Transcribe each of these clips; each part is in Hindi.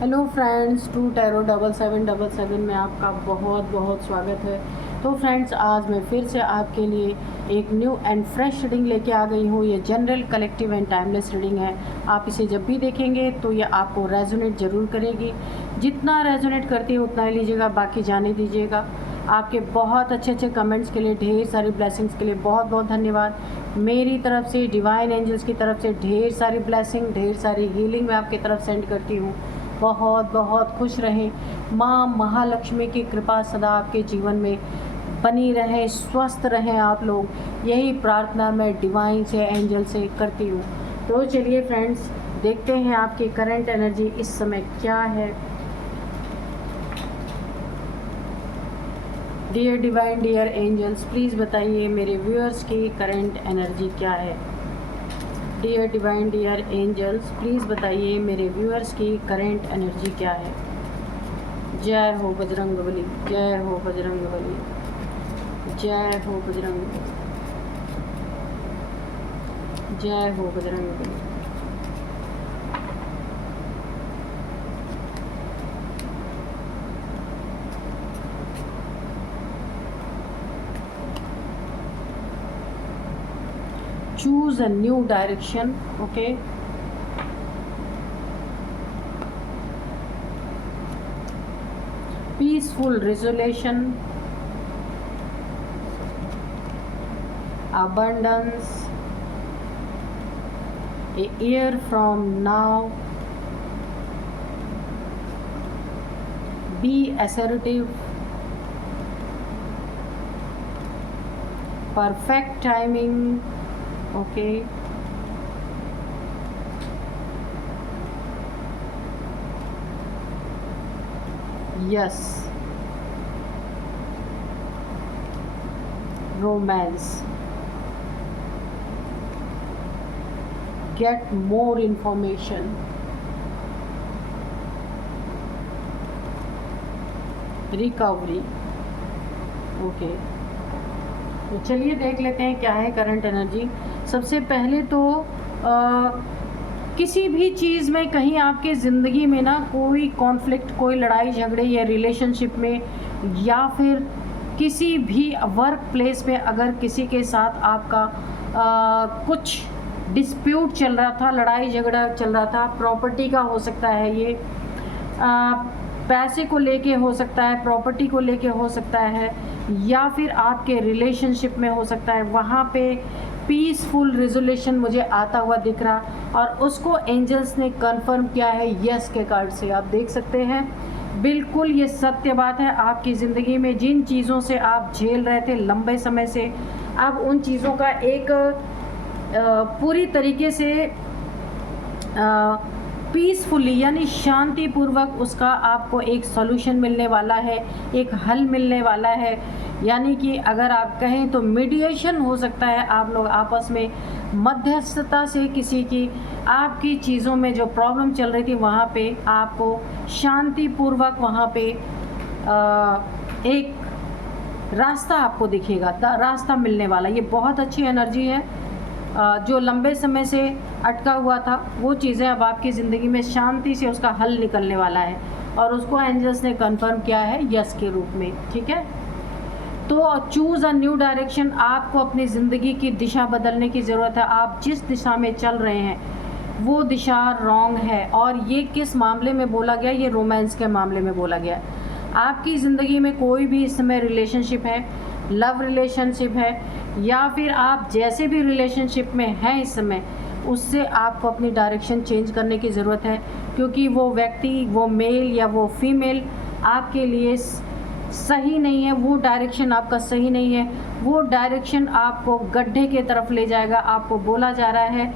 हेलो फ्रेंड्स, टू टैरो 7777 में आपका बहुत बहुत स्वागत है। तो फ्रेंड्स, आज मैं फिर से आपके लिए एक न्यू एंड फ्रेश रीडिंग लेके आ गई हूँ। ये general, collective and timeless reading है। आप इसे जब भी देखेंगे तो ये आपको रेजोनेट ज़रूर करेगी। जितना रेजोनेट करती है उतना ही लीजिएगा, बाकी जाने दीजिएगा। आपके बहुत अच्छे अच्छे कमेंट्स के लिए, ढेर सारी ब्लेसिंग्स के लिए बहुत बहुत धन्यवाद। मेरी तरफ से, डिवाइन एंजल्स की तरफ से ढेर सारी ब्लेसिंग, ढेर सारी हीलिंग मैं आपकी तरफ सेंड करती हूँ। बहुत बहुत खुश रहें। माँ महालक्ष्मी की कृपा सदा आपके जीवन में बनी रहे, स्वस्थ रहें आप लोग। यही प्रार्थना मैं डिवाइन से, एंजल से करती हूँ। तो चलिए फ्रेंड्स, देखते हैं आपकी करंट एनर्जी इस समय क्या है। Dear divine, dear angels, please बताइए मेरे व्यूअर्स की करंट एनर्जी क्या है। Dear divine, dear angels, please बताइए मेरे व्यूअर्स की करंट एनर्जी क्या है। जय हो बजरंगबली, जय हो बजरंगबली, जय हो बजरंगबली, जय हो Bajrangbali. Choose a new direction, okay? Peaceful resolution, abundance, a year from now, be assertive, perfect timing, okay? Yes, romance, get more information, recovery, okay. तो चलिए देख लेते हैं क्या है करंट एनर्जी। सबसे पहले तो किसी भी चीज़ में कहीं आपके ज़िंदगी में ना कोई कॉन्फ्लिक्ट, कोई लड़ाई झगड़े या रिलेशनशिप में, या फिर किसी भी वर्क प्लेस में अगर किसी के साथ आपका कुछ डिस्प्यूट चल रहा था, लड़ाई झगड़ा चल रहा था, प्रॉपर्टी का हो सकता है ये, पैसे को लेके हो सकता है, प्रॉपर्टी को लेके हो सकता है, या फिर आपके रिलेशनशिप में हो सकता है, वहाँ पे पीसफुल रिजोल्यूशन मुझे आता हुआ दिख रहा। और उसको एंजल्स ने कंफर्म किया है यस के कार्ड से। आप देख सकते हैं, बिल्कुल ये सत्य बात है। आपकी ज़िंदगी में जिन चीज़ों से आप झेल रहे थे लंबे समय से, अब उन चीज़ों का एक पूरी तरीके से पीसफुली यानी शांतिपूर्वक उसका आपको एक सॉल्यूशन मिलने वाला है, एक हल मिलने वाला है। यानी कि अगर आप कहें तो मीडिएशन हो सकता है, आप लोग आपस में मध्यस्थता से किसी की, आपकी चीज़ों में जो प्रॉब्लम चल रही थी वहाँ पे आपको शांतिपूर्वक वहाँ पे एक रास्ता आपको दिखेगा, रास्ता मिलने वाला। ये बहुत अच्छी एनर्जी है। जो लंबे समय से अटका हुआ था वो चीज़ें अब आपकी ज़िंदगी में शांति से उसका हल निकलने वाला है, और उसको एंजल्स ने कंफर्म किया है यस के रूप में। ठीक है, तो चूज़ अ न्यू डायरेक्शन। आपको अपनी ज़िंदगी की दिशा बदलने की ज़रूरत है। आप जिस दिशा में चल रहे हैं वो दिशा रॉन्ग है। और ये किस मामले में बोला गया? ये रोमांस के मामले में बोला गया। आपकी ज़िंदगी में कोई भी इस समय रिलेशनशिप है, लव रिलेशनशिप है, या फिर आप जैसे भी रिलेशनशिप में हैं इस समय, उससे आपको अपनी डायरेक्शन चेंज करने की ज़रूरत है। क्योंकि वो व्यक्ति, वो मेल या वो फीमेल आपके लिए सही नहीं है, वो डायरेक्शन आपका सही नहीं है। वो डायरेक्शन आपको गड्ढे के तरफ ले जाएगा। आपको बोला जा रहा है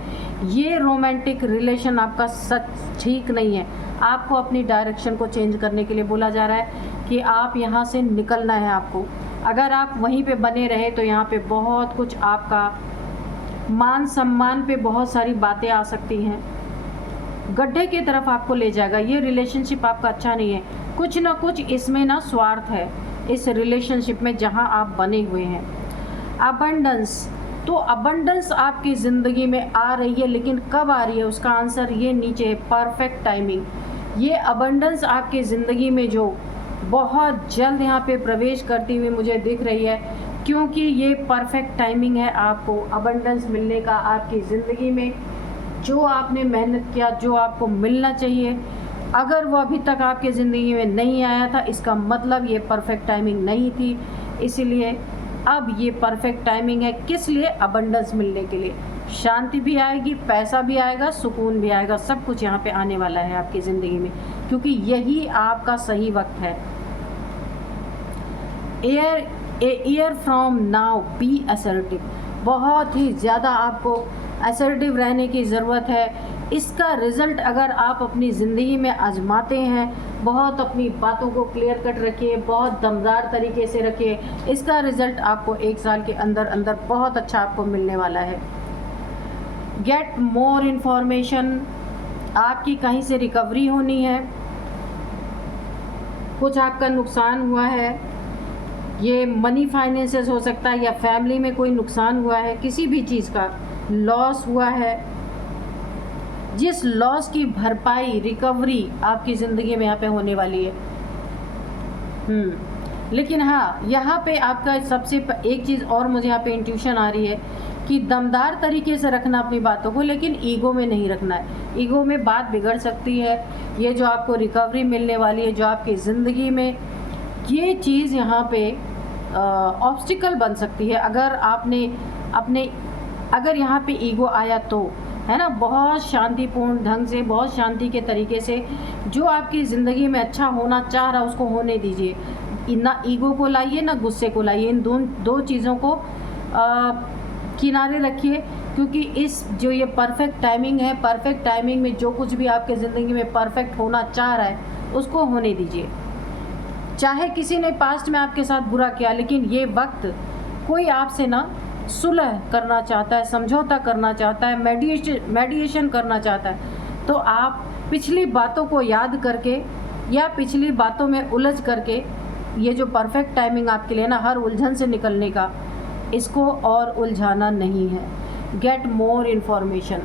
ये रोमांटिक रिलेशन आपका सच ठीक नहीं है। आपको अपनी डायरेक्शन को चेंज करने के लिए बोला जा रहा है कि आप यहाँ से निकलना है आपको। अगर आप वहीं पे बने रहे तो यहाँ पे बहुत कुछ, आपका मान सम्मान पे बहुत सारी बातें आ सकती हैं, गड्ढे की तरफ आपको ले जाएगा। ये रिलेशनशिप आपका अच्छा नहीं है। कुछ ना कुछ इसमें ना स्वार्थ है इस रिलेशनशिप में जहाँ आप बने हुए हैं। अबंडेंस, तो अबंडेंस आपकी ज़िंदगी में आ रही है, लेकिन कब आ रही है उसका आंसर ये नीचे है, परफेक्ट टाइमिंग। ये अबंडेंस आपके ज़िंदगी में जो बहुत जल्द यहाँ पे प्रवेश करती हुई मुझे दिख रही है, क्योंकि ये परफेक्ट टाइमिंग है आपको अबंडेंस मिलने का आपकी ज़िंदगी में। जो आपने मेहनत किया, जो आपको मिलना चाहिए, अगर वो अभी तक आपके ज़िंदगी में नहीं आया था, इसका मतलब ये परफेक्ट टाइमिंग नहीं थी। इसीलिए अब ये परफेक्ट टाइमिंग है। किस लिए? अबंडेंस मिलने के लिए। शांति भी आएगी, पैसा भी आएगा, सुकून भी आएगा, सब कुछ यहाँ पे आने वाला है आपकी ज़िंदगी में, क्योंकि यही आपका सही वक्त है। Year from now be assertive. बहुत ही ज़्यादा आपको असर्टिव रहने की ज़रूरत है। इसका रिज़ल्ट अगर आप अपनी ज़िंदगी में आजमाते हैं, बहुत अपनी बातों को क्लियर कट रखिए, बहुत दमदार तरीके से रखिए, इसका रिज़ल्ट आपको 1 साल के अंदर अंदर बहुत अच्छा आपको मिलने वाला है। Get more information. आपकी कहीं से रिकवरी होनी है, कुछ आपका नुकसान हुआ है, ये मनी फाइनेंसेस हो सकता है, या फैमिली में कोई नुकसान हुआ है, किसी भी चीज़ का लॉस हुआ है, जिस लॉस की भरपाई, रिकवरी आपकी ज़िंदगी में यहाँ पे होने वाली है। लेकिन हाँ, यहाँ पे आपका सबसे एक चीज़ और मुझे यहाँ पे इंट्यूशन आ रही है कि दमदार तरीके से रखना अपनी बातों को, लेकिन ईगो में नहीं रखना है। ईगो में बात बिगड़ सकती है। ये जो आपको रिकवरी मिलने वाली है, जो आपकी ज़िंदगी में ये चीज़ यहाँ पे ऑब्स्टिकल बन सकती है। अगर आपने अगर यहाँ पे ईगो आया तो, है ना, बहुत शांतिपूर्ण ढंग से, बहुत शांति के तरीके से जो आपकी ज़िंदगी में अच्छा होना चाह रहा उसको होने दीजिए। ना ईगो को लाइए, ना गुस्से को लाइए। इन दो चीज़ों को किनारे रखिए, क्योंकि इस जो ये परफेक्ट टाइमिंग है, परफेक्ट टाइमिंग में जो कुछ भी आपके ज़िंदगी में परफेक्ट होना चाह रहा है उसको होने दीजिए। चाहे किसी ने पास्ट में आपके साथ बुरा किया, लेकिन ये वक्त कोई आपसे ना सुलह करना चाहता है, समझौता करना चाहता है, मेडिएशन करना चाहता है, तो आप पिछली बातों को याद करके या पिछली बातों में उलझ करके, ये जो परफेक्ट टाइमिंग आपके लिए ना हर उलझन से निकलने का, इसको और उलझाना नहीं है। Get more information.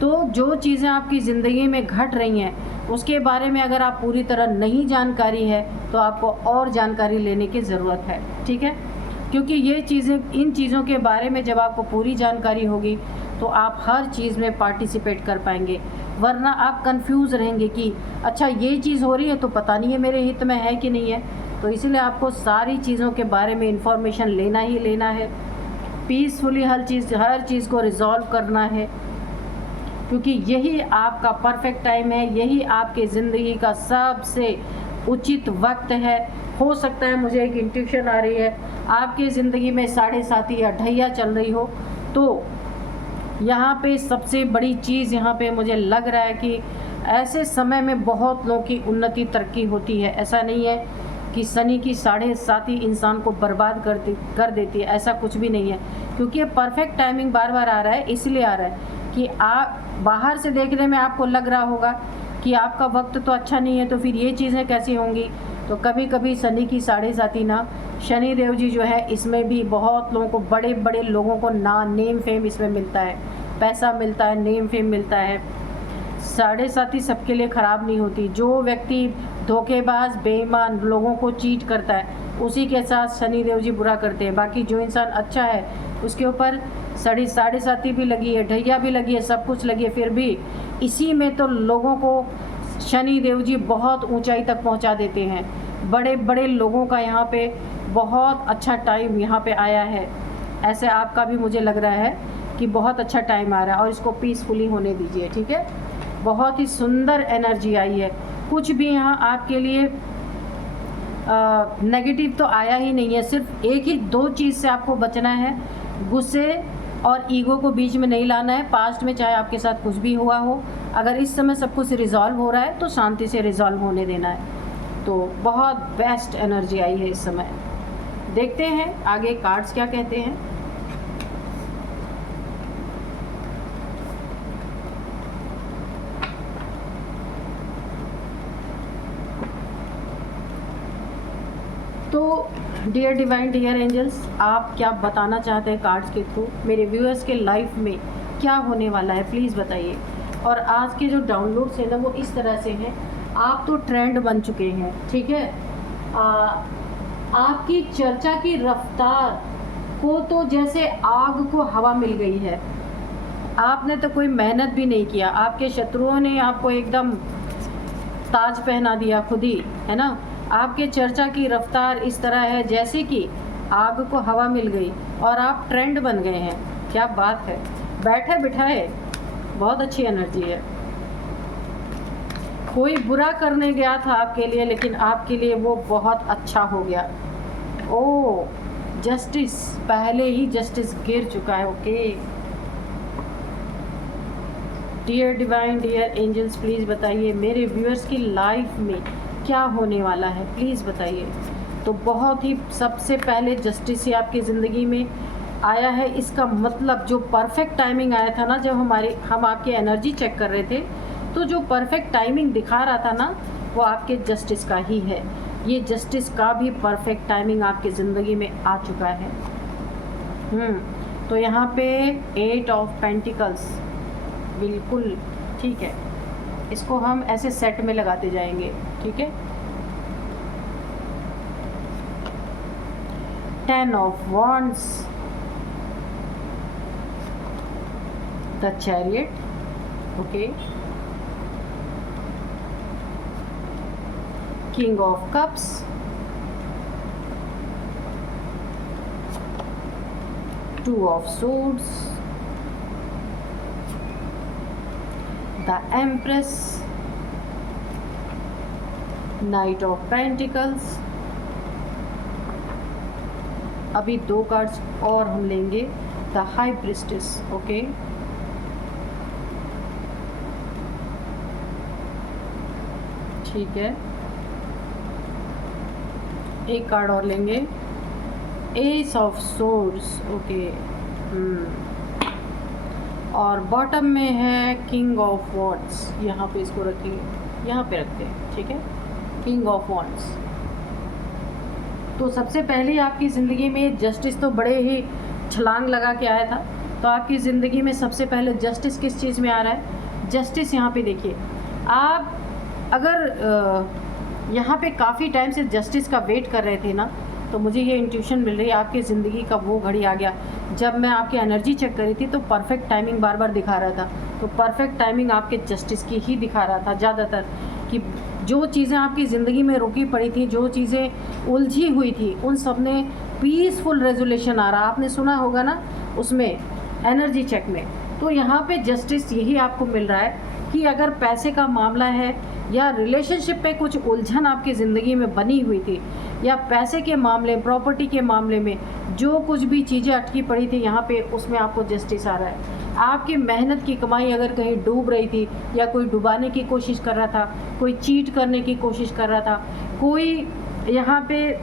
तो जो चीज़ें आपकी ज़िंदगी में घट रही हैं उसके बारे में अगर आप पूरी तरह नहीं जानकारी है तो आपको और जानकारी लेने की ज़रूरत है, ठीक है? क्योंकि ये चीज़ें, इन चीज़ों के बारे में जब आपको पूरी जानकारी होगी तो आप हर चीज़ में पार्टिसिपेट कर पाएंगे, वरना आप कंफ्यूज रहेंगे कि अच्छा ये चीज़ हो रही है तो पता नहीं है मेरे हित में है कि नहीं है। तो इसीलिए आपको सारी चीज़ों के बारे में इंफॉर्मेशन लेना ही लेना है, पीसफुली हर चीज़ को रिजॉल्व करना है, क्योंकि यही आपका परफेक्ट टाइम है, यही आपके ज़िंदगी का सबसे उचित वक्त है। हो सकता है, मुझे एक इंट्यूशन आ रही है, आपकी ज़िंदगी में 7.5 या ढैया चल रही हो, तो यहाँ पे सबसे बड़ी चीज़ यहाँ पे मुझे लग रहा है कि ऐसे समय में बहुत लोगों की उन्नति तरक्की होती है। ऐसा नहीं है कि शनि की 7.5 इंसान को बर्बाद कर देती है, ऐसा कुछ भी नहीं है, क्योंकि ये परफेक्ट टाइमिंग बार बार आ रहा है। इसलिए आ रहा है कि आप बाहर से देखने में आपको लग रहा होगा कि आपका वक्त तो अच्छा नहीं है, तो फिर ये चीज़ें कैसी होंगी। तो कभी कभी शनि की 7.5 ना, शनि देव जी जो है इसमें भी बहुत लोगों को, बड़े बड़े लोगों को नेम फेम इसमें मिलता है, पैसा मिलता है, नेम फेम मिलता है। 7.5 सबके लिए ख़राब नहीं होती। जो व्यक्ति धोखेबाज, बेईमान, लोगों को चीट करता है, उसी के साथ शनि देव जी बुरा करते हैं। बाकी जो इंसान अच्छा है उसके ऊपर 7.5 भी लगी है, ढैया भी लगी है, सब कुछ लगी है, फिर भी इसी में तो लोगों को शनि देव जी बहुत ऊंचाई तक पहुंचा देते हैं। बड़े बड़े लोगों का यहाँ पे बहुत अच्छा टाइम यहाँ पे आया है। ऐसे आपका भी मुझे लग रहा है कि बहुत अच्छा टाइम आ रहा है, और इसको पीसफुली होने दीजिए, ठीक है? बहुत ही सुंदर एनर्जी आई है। कुछ भी यहाँ आपके लिए नेगेटिव तो आया ही नहीं है। सिर्फ एक ही 2 चीज़ से आपको बचना है, गुस्से और ईगो को बीच में नहीं लाना है। पास्ट में चाहे आपके साथ कुछ भी हुआ हो, अगर इस समय सब कुछ रिजॉल्व हो रहा है तो शांति से रिजॉल्व होने देना है। तो बहुत बेस्ट एनर्जी आई है इस समय। देखते हैं आगे कार्ड्स क्या कहते हैं। तो डियर डिवाइन, डियर एंजल्स, आप क्या बताना चाहते हैं कार्ड्स के थ्रू मेरे व्यूअर्स के लाइफ में क्या होने वाला है, प्लीज़ बताइए। और आज के जो डाउनलोड्स हैं ना वो इस तरह से हैं, आप तो ट्रेंड बन चुके हैं, ठीक है। आपकी चर्चा की रफ्तार को तो जैसे आग को हवा मिल गई है। आपने तो कोई मेहनत भी नहीं किया, आपके शत्रुओं ने आपको एकदम ताज पहना दिया खुद ही, है ना। आपके चर्चा की रफ्तार इस तरह है जैसे कि आग को हवा मिल गई और आप ट्रेंड बन गए हैं। क्या बात है, बैठे बिठाए बहुत अच्छी एनर्जी है। कोई बुरा करने गया था आपके लिए, लेकिन आपके लिए वो बहुत अच्छा हो गया। ओ जस्टिस, पहले ही जस्टिस गिर चुका है। Okay dear divine, dear angels, please बताइए मेरे व्यूअर्स की लाइफ में क्या होने वाला है, प्लीज़ बताइए। तो बहुत ही सबसे पहले जस्टिस ही आपकी ज़िंदगी में आया है। इसका मतलब जो परफेक्ट टाइमिंग आया था ना, जब हम आपकी एनर्जी चेक कर रहे थे, तो जो परफेक्ट टाइमिंग दिखा रहा था ना, वो आपके जस्टिस का ही है। ये जस्टिस का भी परफेक्ट टाइमिंग आपकी ज़िंदगी में आ चुका है। तो यहाँ पे 8 ऑफ पेंटिकल्स, बिल्कुल ठीक है। इसको हम ऐसे सेट में लगाते जाएंगे, ठीक है। 10 of wands, the chariot, okay. King of cups, two of swords, the empress, night of pentacles. अभी 2 कार्ड्स और हम लेंगे, द हाई प्रिस्टेस, ओके। ठीक है, एक कार्ड और लेंगे, एस ऑफ सोर्ड्स, ओके। और बॉटम में है किंग ऑफ वॉन्ड्स। यहाँ पे इसको रखिए, यहाँ पे रखते हैं, ठीक है। King of wands. तो सबसे पहले आपकी ज़िंदगी में जस्टिस तो बड़े ही छलांग लगा के आया था। तो आपकी ज़िंदगी में सबसे पहले जस्टिस किस चीज़ में आ रहा है? जस्टिस यहाँ पे देखिए, आप अगर यहाँ पे काफ़ी टाइम से जस्टिस का वेट कर रहे थे ना, तो मुझे ये इंट्यूशन मिल रही है आपकी ज़िंदगी का वो घड़ी आ गया। जब मैं आपकी एनर्जी चेक कर रही थी तो परफेक्ट टाइमिंग बार बार दिखा रहा था। तो परफेक्ट टाइमिंग आपके जस्टिस की ही दिखा रहा था ज़्यादातर, कि जो चीज़ें आपकी ज़िंदगी में रुकी पड़ी थी, जो चीज़ें उलझी हुई थी, उन सब ने पीसफुल रेजोल्यूशन आ रहा। आपने सुना होगा ना उसमें एनर्जी चेक में। तो यहाँ पे जस्टिस यही आपको मिल रहा है कि अगर पैसे का मामला है या रिलेशनशिप पे कुछ उलझन आपकी ज़िंदगी में बनी हुई थी, या पैसे के मामले, प्रॉपर्टी के मामले में जो कुछ भी चीज़ें अटकी पड़ी थी, यहाँ पे उसमें आपको जस्टिस आ रहा है। आपकी मेहनत की कमाई अगर कहीं डूब रही थी, या कोई डुबाने की कोशिश कर रहा था, कोई चीट करने की कोशिश कर रहा था, कोई यहाँ पे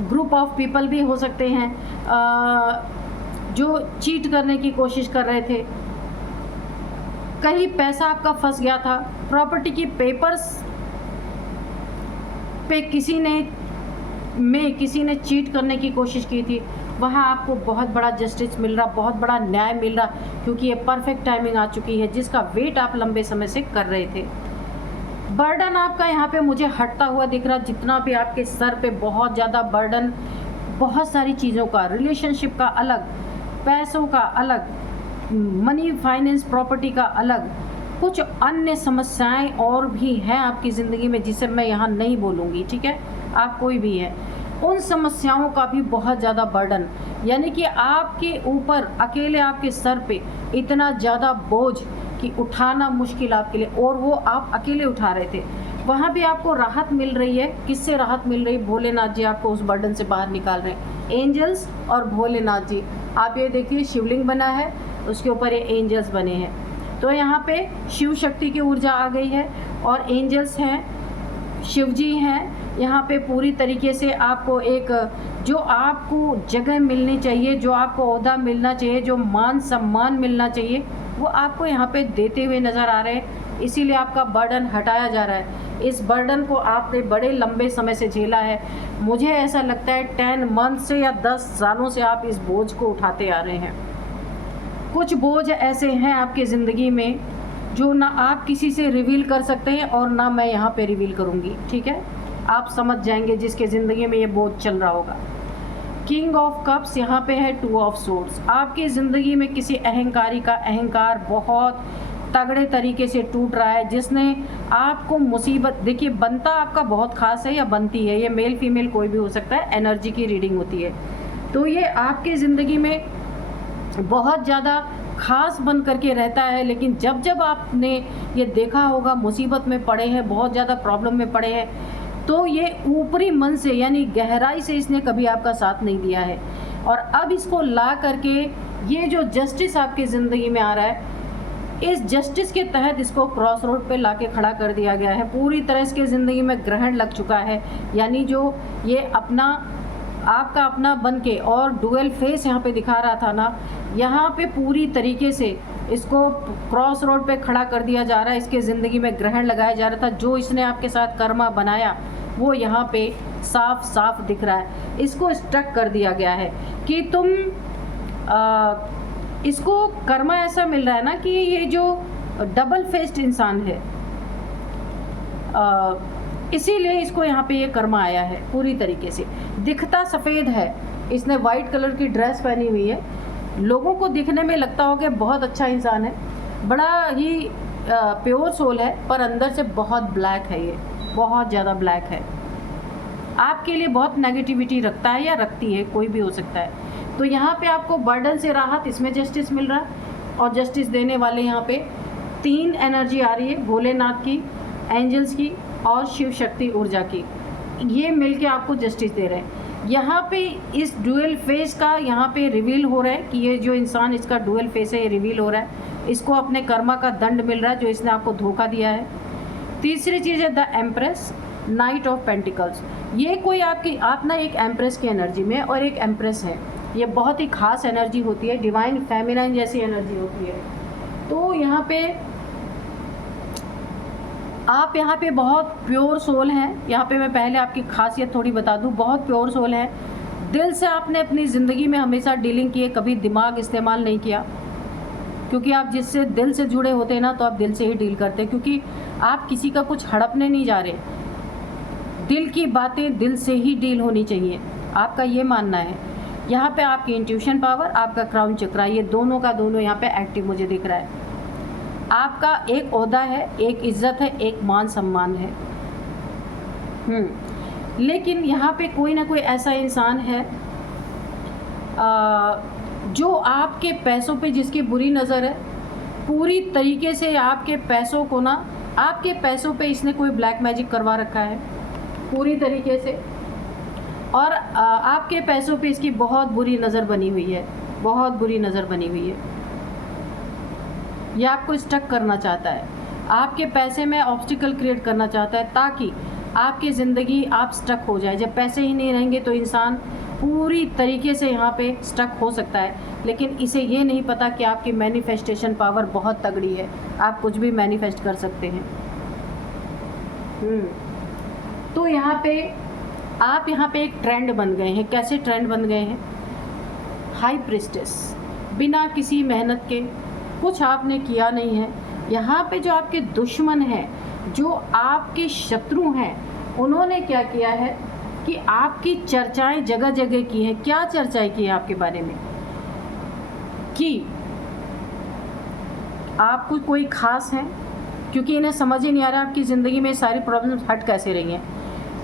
ग्रुप ऑफ पीपल भी हो सकते हैं जो चीट करने की कोशिश कर रहे थे, कहीं पैसा आपका फंस गया था, प्रॉपर्टी की पेपर्स पे किसी ने चीट करने की कोशिश की थी, वहाँ आपको बहुत बड़ा जस्टिस मिल रहा, बहुत बड़ा न्याय मिल रहा, क्योंकि ये परफेक्ट टाइमिंग आ चुकी है जिसका वेट आप लंबे समय से कर रहे थे। बर्डन आपका यहाँ पे मुझे हटता हुआ दिख रहा, जितना भी आपके सर पे बहुत ज़्यादा बर्डन, बहुत सारी चीज़ों का, रिलेशनशिप का अलग, पैसों का अलग, मनी फाइनेंस प्रॉपर्टी का अलग, कुछ अन्य समस्याएं और भी हैं आपकी ज़िंदगी में जिसे मैं यहाँ नहीं बोलूँगी, ठीक है। आप कोई भी हैं, उन समस्याओं का भी बहुत ज़्यादा बर्डन, यानी कि आपके ऊपर अकेले आपके सर पे इतना ज़्यादा बोझ कि उठाना मुश्किल आपके लिए, और वो आप अकेले उठा रहे थे। वहाँ भी आपको राहत मिल रही है। किससे राहत मिल रही? भोलेनाथ जी आपको उस बर्डन से बाहर निकाल रहे हैं, एंजल्स और भोलेनाथ जी। आप ये देखिए, शिवलिंग बना है, उसके ऊपर ये एंजल्स बने हैं। तो यहाँ पे शिव शक्ति की ऊर्जा आ गई है और एंजल्स हैं, शिव जी हैं। यहाँ पे पूरी तरीके से आपको एक जो आपको जगह मिलनी चाहिए, जो आपको ओहदा मिलना चाहिए, जो मान सम्मान मिलना चाहिए, वो आपको यहाँ पे देते हुए नज़र आ रहे हैं। इसीलिए आपका बर्डन हटाया जा रहा है। इस बर्डन को आपने बड़े लंबे समय से झेला है। मुझे ऐसा लगता है 10 मंथ से या 10 सालों से आप इस बोझ को उठाते आ रहे हैं। कुछ बोझ ऐसे हैं आपकी ज़िंदगी में जो ना आप किसी से रिवील कर सकते हैं और ना मैं यहाँ पे रिवील करूँगी, ठीक है। आप समझ जाएंगे जिसके ज़िंदगी में ये बोझ चल रहा होगा। किंग ऑफ कप्स यहाँ पे है 2 ऑफ सोर्ड्स। आपकी ज़िंदगी में किसी अहंकारी का अहंकार बहुत तगड़े तरीके से टूट रहा है, जिसने आपको मुसीबत, देखिए बनता आपका बहुत ख़ास है या बनती है, ये मेल फीमेल कोई भी हो सकता है, एनर्जी की रीडिंग होती है। तो ये आपकी ज़िंदगी में बहुत ज़्यादा ख़ास बन करके रहता है, लेकिन जब जब आपने ये देखा होगा मुसीबत में पड़े हैं, बहुत ज़्यादा प्रॉब्लम में पड़े हैं, तो ये ऊपरी मन से यानी गहराई से इसने कभी आपका साथ नहीं दिया है। और अब इसको ला करके ये जो जस्टिस आपकी ज़िंदगी में आ रहा है, इस जस्टिस के तहत इसको क्रॉस रोड पे लाके खड़ा कर दिया गया है। पूरी तरह इसके ज़िंदगी में ग्रहण लग चुका है, यानी जो ये अपना आपका अपना बन के और डुअल फेस यहाँ पे दिखा रहा था ना, यहाँ पे पूरी तरीके से इसको क्रॉस रोड पे खड़ा कर दिया जा रहा है। इसके ज़िंदगी में ग्रहण लगाया जा रहा था, जो इसने आपके साथ कर्मा बनाया वो यहाँ पे साफ साफ दिख रहा है। इसको स्टक कर दिया गया है कि तुम इसको कर्मा ऐसा मिल रहा है ना कि ये जो डबल फेस्ड इंसान है, इसीलिए इसको यहाँ पे ये कर्मा आया है। पूरी तरीके से दिखता सफ़ेद है, इसने वाइट कलर की ड्रेस पहनी हुई है, लोगों को दिखने में लगता हो कि बहुत अच्छा इंसान है, बड़ा ही प्योर सोल है, पर अंदर से बहुत ब्लैक है, ये बहुत ज़्यादा ब्लैक है। आपके लिए बहुत नेगेटिविटी रखता है या रखती है, कोई भी हो सकता है। तो यहाँ पे आपको बर्डन से राहत, इसमें जस्टिस मिल रहा है। और जस्टिस देने वाले यहाँ पे 3 एनर्जी आ रही है, भोलेनाथ की, एंजल्स की और शिव शक्ति ऊर्जा की। ये मिलके आपको जस्टिस दे रहे हैं। यहाँ पे इस डुअल फेस का यहाँ पे रिवील हो रहा है कि ये जो इंसान, इसका डुअल फेस है, ये रिवील हो रहा है। इसको अपने कर्मा का दंड मिल रहा है जो इसने आपको धोखा दिया है। तीसरी चीज़ है the empress, night of pentacles. ये कोई आपकी, आप ना एक एम्प्रेस की एनर्जी में और एक एम्प्रेस है, ये बहुत ही खास एनर्जी होती है, डिवाइन फेमिनाइन जैसी एनर्जी होती है। तो यहाँ पे आप यहाँ पे बहुत प्योर सोल हैं। यहाँ पे मैं पहले आपकी खासियत थोड़ी बता दूँ, बहुत प्योर सोल है। दिल से आपने अपनी ज़िंदगी में हमेशा डीलिंग की है, कभी दिमाग इस्तेमाल नहीं किया, क्योंकि आप जिससे दिल से जुड़े होते हैं ना, तो आप दिल से ही डील करते हैं, क्योंकि आप किसी का कुछ हड़पने नहीं जा रहे। दिल की बातें दिल से ही डील होनी चाहिए, आपका ये मानना है। यहाँ पे आपकी इंट्यूशन पावर, आपका क्राउन चक्रा, ये दोनों का दोनों यहाँ पे एक्टिव मुझे दिख रहा है। आपका एक ओहदा है, एक इज्जत है, एक मान सम्मान है। लेकिन यहाँ पे कोई ना कोई ऐसा इंसान है जो आपके पैसों पे, जिसकी बुरी नज़र है, पूरी तरीके से आपके पैसों को ना, आपके पैसों पे इसने कोई ब्लैक मैजिक करवा रखा है पूरी तरीके से। और आपके पैसों पे इसकी बहुत बुरी नज़र बनी हुई है, बहुत बुरी नज़र बनी हुई है। यह आपको स्टक करना चाहता है, आपके पैसे में ऑब्स्टिकल क्रिएट करना चाहता है, ताकि आपकी ज़िंदगी आप स्टक हो जाए। जब पैसे ही नहीं रहेंगे तो इंसान पूरी तरीके से यहाँ पे स्टक हो सकता है, लेकिन इसे ये नहीं पता कि आपकी मैनिफेस्टेशन पावर बहुत तगड़ी है, आप कुछ भी मैनिफेस्ट कर सकते हैं। तो यहाँ पे आप यहाँ पे एक ट्रेंड बन गए हैं। कैसे ट्रेंड बन गए हैं? हाई प्रिस्टेस, बिना किसी मेहनत के, कुछ आपने किया नहीं है। यहाँ पे जो आपके दुश्मन हैं, जो आपके शत्रु हैं, उन्होंने क्या किया है कि आपकी चर्चाएं जगह जगह की हैं। क्या चर्चाएं की है आपके बारे में? कि आपको कोई खास है, क्योंकि इन्हें समझ ही नहीं आ रहा आपकी ज़िंदगी में सारी प्रॉब्लम्स हट कैसे रही हैं।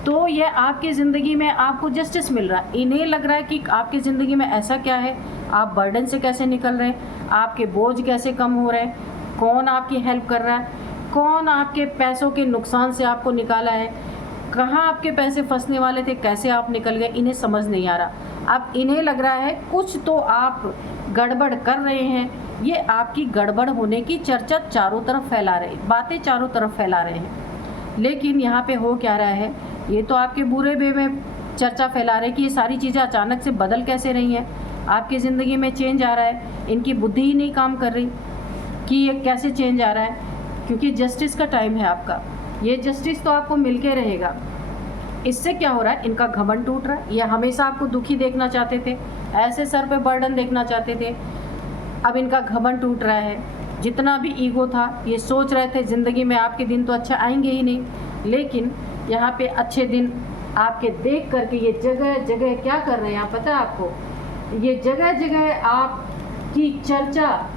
तो ये आपकी ज़िंदगी में आपको जस्टिस मिल रहा है। इन्हें लग रहा है कि आपकी ज़िंदगी में ऐसा क्या है, आप बर्डन से कैसे निकल रहे हैं, आपके बोझ कैसे कम हो रहे हैं, कौन आपकी हेल्प कर रहा है, कौन आपके पैसों के नुकसान से आपको निकाला है, कहाँ आपके पैसे फंसने वाले थे, कैसे आप निकल गए, इन्हें समझ नहीं आ रहा। अब इन्हें लग रहा है कुछ तो आप गड़बड़ कर रहे हैं। ये आपकी गड़बड़ होने की चर्चा चारों तरफ फैला रहे, बातें चारों तरफ फैला रहे हैं। लेकिन यहाँ पे हो क्या रहा है, ये तो आपके बुरे वे में चर्चा फैला रहे कि ये सारी चीज़ें अचानक से बदल कैसे रही हैं, आपकी ज़िंदगी में चेंज आ रहा है, इनकी बुद्धि ही नहीं काम कर रही कि ये कैसे चेंज आ रहा है। क्योंकि जस्टिस का टाइम है आपका, ये जस्टिस तो आपको मिल के रहेगा। इससे क्या हो रहा है, इनका घमंड टूट रहा है। ये हमेशा आपको दुखी देखना चाहते थे, ऐसे सर पे बर्डन देखना चाहते थे, अब इनका घमंड टूट रहा है। जितना भी ईगो था, ये सोच रहे थे ज़िंदगी में आपके दिन तो अच्छा आएंगे ही नहीं, लेकिन यहाँ पे अच्छे दिन आपके देख करके ये जगह जगह क्या कर रहे हैं यहाँ पता है आपको, ये जगह जगह आपकी चर्चा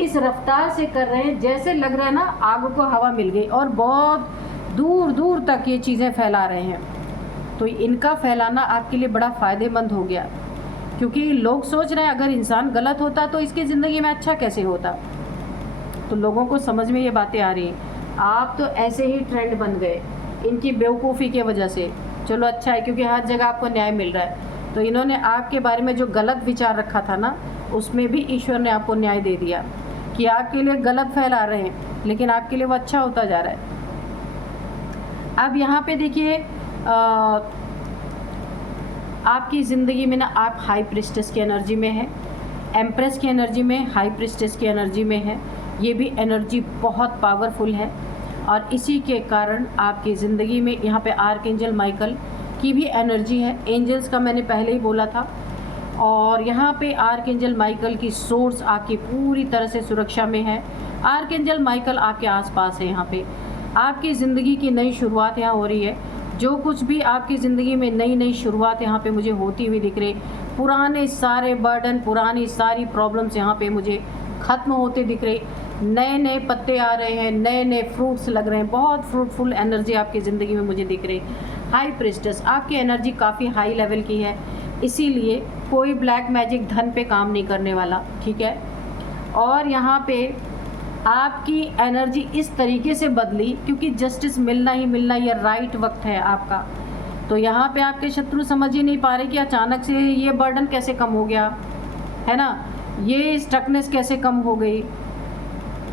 इस रफ्तार से कर रहे हैं जैसे लग रहा है ना आग को हवा मिल गई, और बहुत दूर दूर तक ये चीज़ें फैला रहे हैं। तो इनका फैलाना आपके लिए बड़ा फ़ायदेमंद हो गया, क्योंकि लोग सोच रहे हैं अगर इंसान गलत होता तो इसकी ज़िंदगी में अच्छा कैसे होता। तो लोगों को समझ में ये बातें आ रही हैं। आप तो ऐसे ही ट्रेंड बन गए इनकी बेवकूफ़ी की वजह से। चलो अच्छा है, क्योंकि हर जगह आपको न्याय मिल रहा है। तो इन्होंने आपके बारे में जो गलत विचार रखा था ना, उसमें भी ईश्वर ने आपको न्याय दे दिया कि आपके लिए गलत फैला रहे हैं, लेकिन आपके लिए वो अच्छा होता जा रहा है। अब यहाँ पे देखिए आपकी ज़िंदगी में ना आप हाई प्रिस्टेस की एनर्जी में है, एम्प्रेस की एनर्जी में, हाई प्रिस्टेस की एनर्जी में है। ये भी एनर्जी बहुत पावरफुल है, और इसी के कारण आपकी ज़िंदगी में यहाँ पे आर्कएंजल माइकल की भी एनर्जी है। एंजल्स का मैंने पहले ही बोला था, और यहाँ पे आर्कएंजल माइकल की सोर्स आपकी पूरी तरह से सुरक्षा में है। आर्कएंजल माइकल आपके आसपास है। यहाँ पे आपकी ज़िंदगी की नई शुरुआत यहाँ हो रही है। जो कुछ भी आपकी ज़िंदगी में नई नई शुरुआत यहाँ पे मुझे होती हुई दिख रही, पुराने सारे बर्डन, पुरानी सारी प्रॉब्लम्स यहाँ पे मुझे ख़त्म होते दिख रही, नए नए पत्ते आ रहे हैं, नए नए फ्रूट्स लग रहे हैं, बहुत फ्रूटफुल एनर्जी आपकी ज़िंदगी में मुझे दिख रही। हाई प्रिस्टेस आपकी एनर्जी काफ़ी हाई लेवल की है, इसीलिए कोई ब्लैक मैजिक धन पे काम नहीं करने वाला, ठीक है। और यहाँ पे आपकी एनर्जी इस तरीके से बदली क्योंकि जस्टिस मिलना ही मिलना, ये राइट वक्त है आपका। तो यहाँ पे आपके शत्रु समझ ही नहीं पा रहे कि अचानक से ये बर्डन कैसे कम हो गया, है ना, ये स्टकनेस कैसे कम हो गई,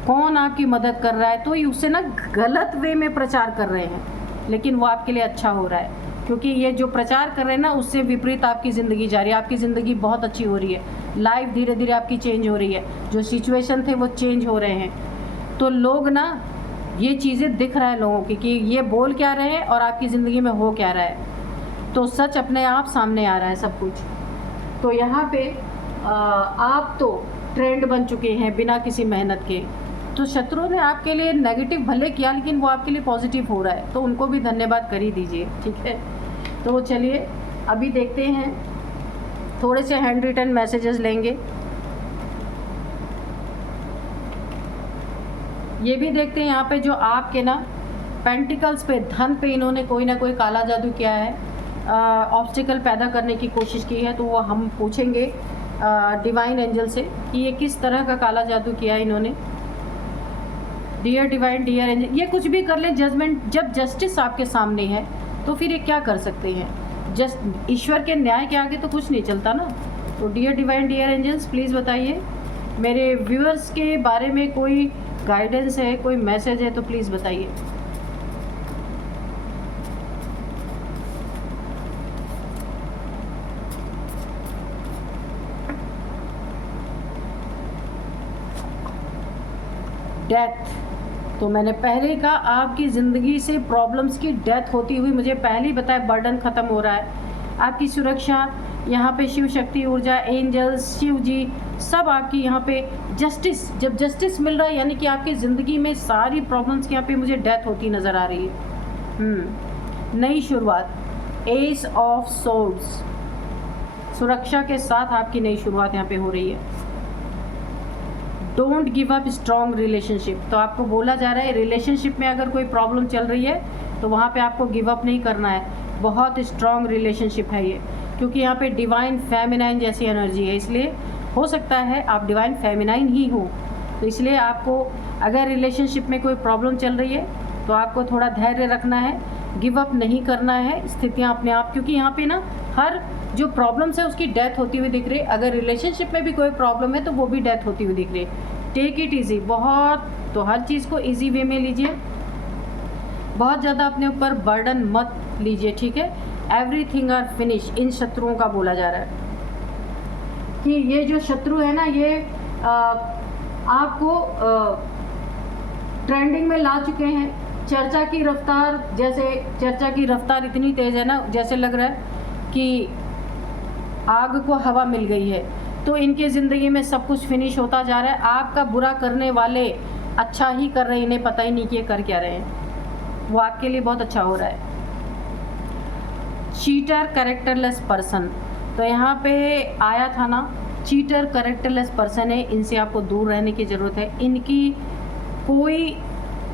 कौन आपकी मदद कर रहा है। तो उससे ना गलत वे में प्रचार कर रहे हैं, लेकिन वो आपके लिए अच्छा हो रहा है, क्योंकि ये जो प्रचार कर रहे हैं ना उससे विपरीत आपकी ज़िंदगी जा रही है। आपकी ज़िंदगी बहुत अच्छी हो रही है, लाइफ धीरे धीरे आपकी चेंज हो रही है, जो सिचुएशन थे वो चेंज हो रहे हैं। तो लोग ना ये चीज़ें दिख रहा है लोगों की कि ये बोल क्या रहे हैं और आपकी ज़िंदगी में हो क्या रहा है। तो सच अपने आप सामने आ रहा है सब कुछ। तो यहाँ पे आप तो ट्रेंड बन चुके हैं बिना किसी मेहनत के। तो शत्रु ने आपके लिए नेगेटिव भले किया, लेकिन वो आपके लिए पॉजिटिव हो रहा है, तो उनको भी धन्यवाद कर ही दीजिए, ठीक है। तो चलिए अभी देखते हैं, थोड़े से हैंड रिटन मैसेजेस लेंगे। ये भी देखते हैं यहाँ पे जो आपके ना पेंटिकल्स पे, धन पे इन्होंने कोई ना कोई काला जादू किया है, ऑब्स्टिकल पैदा करने की कोशिश की है। तो वो हम पूछेंगे डिवाइन एंजल से कि ये किस तरह का काला जादू किया है इन्होंने। डियर डिवाइन, डियर एंजल, ये कुछ भी कर ले, जजमेंट, जब जस्टिस आपके सामने है तो फिर ये क्या कर सकते हैं। जस्ट ईश्वर के न्याय के आगे तो कुछ नहीं चलता ना। तो dear divine, dear angels, please बताइए मेरे व्यूअर्स के बारे में कोई गाइडेंस है, कोई मैसेज है तो प्लीज़ बताइए। डेथ, तो मैंने पहले ही कहा आपकी ज़िंदगी से प्रॉब्लम्स की डेथ होती हुई मुझे पहले ही बताया, बर्डन ख़त्म हो रहा है। आपकी सुरक्षा यहाँ पे शिव शक्ति ऊर्जा, एंजल्स, शिव जी, सब आपकी यहाँ पे जस्टिस, जब जस्टिस मिल रहा है यानी कि आपकी ज़िंदगी में सारी प्रॉब्लम्स की यहाँ पे मुझे डेथ होती नज़र आ रही है। नई शुरुआत, एस ऑफ सोर्ड्स, सुरक्षा के साथ आपकी नई शुरुआत यहाँ पे हो रही है। Don't give up strong relationship, तो आपको बोला जा रहा है रिलेशनशिप में अगर कोई प्रॉब्लम चल रही है तो वहाँ पे आपको गिव अप नहीं करना है। बहुत स्ट्रॉन्ग रिलेशनशिप है ये, क्योंकि यहाँ पे डिवाइन फेमिनाइन जैसी एनर्जी है, इसलिए हो सकता है आप डिवाइन फेमिनाइन ही हो। तो इसलिए आपको अगर रिलेशनशिप में कोई प्रॉब्लम चल रही है तो आपको थोड़ा धैर्य रखना है, गिव अप नहीं करना है स्थितियाँ अपने आप, क्योंकि यहाँ पे ना हर जो प्रॉब्लम्स है उसकी डेथ होती हुई दिख रही है। अगर रिलेशनशिप में भी कोई प्रॉब्लम है तो वो भी डेथ होती हुई दिख रही है। टेक इट ईजी, बहुत, तो हर चीज़ को ईजी वे में लीजिए, बहुत ज़्यादा अपने ऊपर बर्डन मत लीजिए, ठीक है। एवरीथिंग आर फिनिश, इन शत्रुओं का बोला जा रहा है कि ये जो शत्रु है ना ये आपको ट्रेंडिंग में ला चुके हैं। चर्चा की रफ्तार, जैसे चर्चा की रफ्तार इतनी तेज़ है ना, जैसे लग रहा है कि आग को हवा मिल गई है। तो इनकी ज़िंदगी में सब कुछ फिनिश होता जा रहा है। आपका बुरा करने वाले अच्छा ही कर रहे हैं, इन्हें पता ही नहीं कि ये कर क्या रहे हैं। वो आपके लिए बहुत अच्छा हो रहा है। चीटर कैरेक्टरलेस पर्सन, तो यहाँ पे आया था ना, चीटर कैरेक्टरलेस पर्सन है, इनसे आपको दूर रहने की ज़रूरत है। इनकी कोई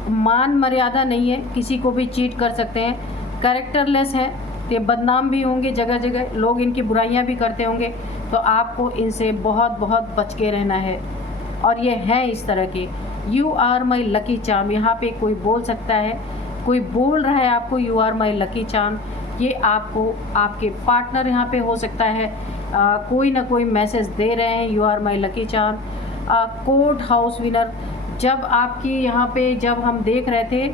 मान मर्यादा नहीं है, किसी को भी चीट कर सकते हैं। कैरेक्टरलेस है, ये बदनाम भी होंगे, जगह जगह लोग इनकी बुराइयां भी करते होंगे, तो आपको इनसे बहुत बहुत बच के रहना है। और ये हैं इस तरह के। You are my lucky charm, यहाँ पे कोई बोल सकता है, कोई बोल रहा है आपको you are my lucky charm, ये आपको आपके पार्टनर यहाँ पे हो सकता है, कोई ना कोई मैसेज दे रहे हैं you are my lucky charm. Court house winner, जब आपकी यहाँ पे जब हम देख रहे थे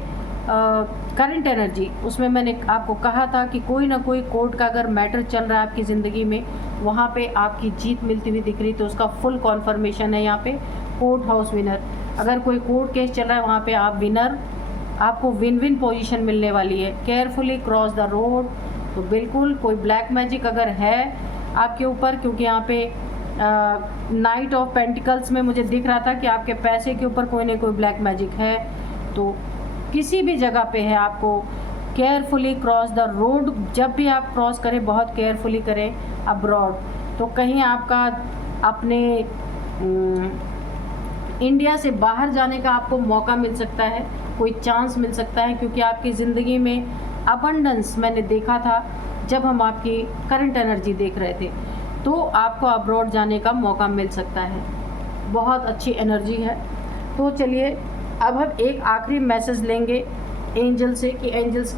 करंट एनर्जी, उसमें मैंने आपको कहा था कि कोई ना कोई कोर्ट का अगर मैटर चल रहा है आपकी ज़िंदगी में, वहाँ पे आपकी जीत मिलती हुई दिख रही, तो उसका फुल कॉन्फर्मेशन है यहाँ पे कोर्ट हाउस विनर। अगर कोई कोर्ट केस चल रहा है वहाँ पे आप विनर, आपको विन विन पोजीशन मिलने वाली है। केयरफुली क्रॉस द रोड, तो बिल्कुल कोई ब्लैक मैजिक अगर है आपके ऊपर, क्योंकि यहाँ पे नाइट ऑफ पेंटिकल्स में मुझे दिख रहा था कि आपके पैसे के ऊपर कोई ना कोई ब्लैक मैजिक है, तो किसी भी जगह पे है, आपको केयरफुली क्रॉस द रोड, जब भी आप क्रॉस करें बहुत केयरफुली करें। अब्रॉड, तो कहीं आपका अपने इंडिया से बाहर जाने का आपको मौका मिल सकता है, कोई चांस मिल सकता है, क्योंकि आपकी ज़िंदगी में अबंडेंस मैंने देखा था जब हम आपकी करंट एनर्जी देख रहे थे, तो आपको अब्रॉड जाने का मौका मिल सकता है। बहुत अच्छी एनर्जी है। तो चलिए अब हम एक आखिरी मैसेज लेंगे एंजल से, कि एंजल्स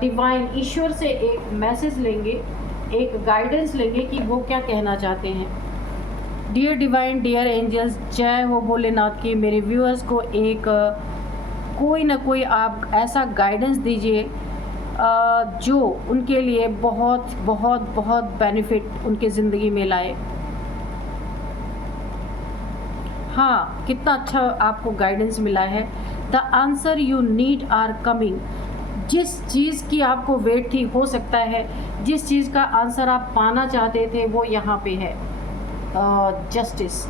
डिवाइन ईश्वर से एक मैसेज लेंगे, एक गाइडेंस लेंगे कि वो क्या कहना चाहते हैं। डियर डिवाइन, डियर एंजल्स, जय हो भोलेनाथ की। मेरे व्यूअर्स को एक कोई ना कोई आप ऐसा गाइडेंस दीजिए जो उनके लिए बहुत बहुत बहुत बेनिफिट उनके ज़िंदगी में लाए। हाँ, कितना अच्छा आपको गाइडेंस मिला है। The answer you need are coming, जिस चीज़ की आपको वेट थी, हो सकता है जिस चीज़ का आंसर आप पाना चाहते थे वो यहाँ पे है। जस्टिस,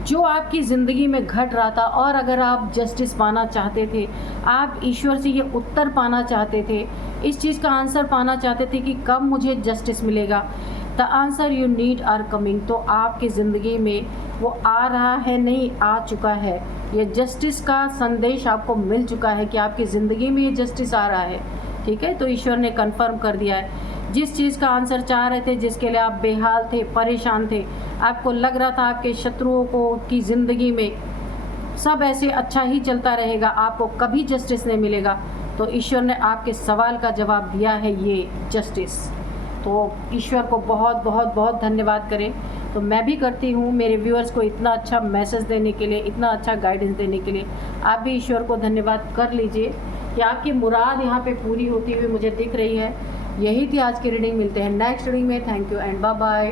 जो आपकी ज़िंदगी में घट रहा था, और अगर आप जस्टिस पाना चाहते थे, आप ईश्वर से ये उत्तर पाना चाहते थे, इस चीज़ का आंसर पाना चाहते थे कि कब मुझे जस्टिस मिलेगा, the answer you need are coming, तो आपकी ज़िंदगी में वो आ रहा है, नहीं आ चुका है। ये जस्टिस का संदेश आपको मिल चुका है कि आपकी ज़िंदगी में ये जस्टिस आ रहा है। ठीक है, तो ईश्वर ने कंफर्म कर दिया है। जिस चीज़ का आंसर चाह रहे थे, जिसके लिए आप बेहाल थे, परेशान थे, आपको लग रहा था आपके शत्रुओं को की ज़िंदगी में सब ऐसे अच्छा ही चलता रहेगा, आपको कभी जस्टिस नहीं मिलेगा, तो ईश्वर ने आपके सवाल का जवाब दिया है, ये जस्टिस। तो ईश्वर को बहुत बहुत बहुत धन्यवाद करें। तो मैं भी करती हूँ मेरे व्यूअर्स को इतना अच्छा मैसेज देने के लिए, इतना अच्छा गाइडेंस देने के लिए। आप भी ईश्वर को धन्यवाद कर लीजिए कि आपकी मुराद यहाँ पे पूरी होती हुई मुझे दिख रही है। यही थी आज की रीडिंग। मिलते हैं नेक्स्ट रीडिंग में। Thank you and bye bye.